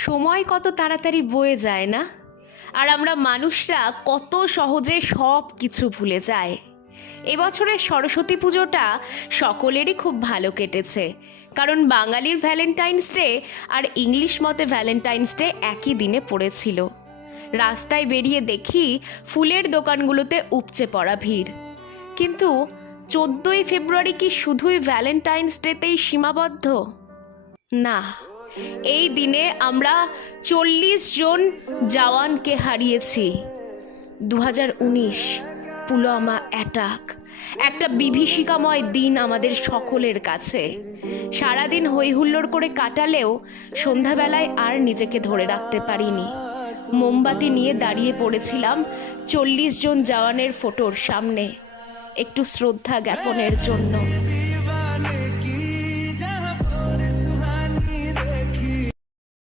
সময় কত তাড়াতাড়ি বয়ে যায় না, আর আমরা মানুষরা কত সহজে সব কিছু ভুলে যায়। এবছরের সরস্বতী পুজোটা সকলেরই খুব ভালো কেটেছে, কারণ বাঙালির ভ্যালেন্টাইন্স ডে আর ইংলিশ মতে ভ্যালেন্টাইন্স ডে একই দিনে পড়েছিল। রাস্তায় বেরিয়ে দেখি ফুলের দোকানগুলোতে উপচে পড়া ভিড়। কিন্তু 14ই ফেব্রুয়ারি কি শুধুই ভ্যালেন্টাইন্স ডেতেই সীমাবদ্ধ? না, এই দিনে আমরা 40 জন জওয়ানকে হারিয়েছি। 2019 পুলওয়ামা অ্যাটাক, একটা বিভীষিকাময় দিন আমাদের সকলের কাছে। সারাদিন হইহুল্লোড় করে কাটালেও সন্ধ্যাবেলায় আর নিজেকে ধরে রাখতে পারিনি। মোমবাতি নিয়ে দাঁড়িয়ে পড়েছিলাম 40 জন জওয়ানের ফটোর সামনে, একটু শ্রদ্ধা জ্ঞাপনের জন্য।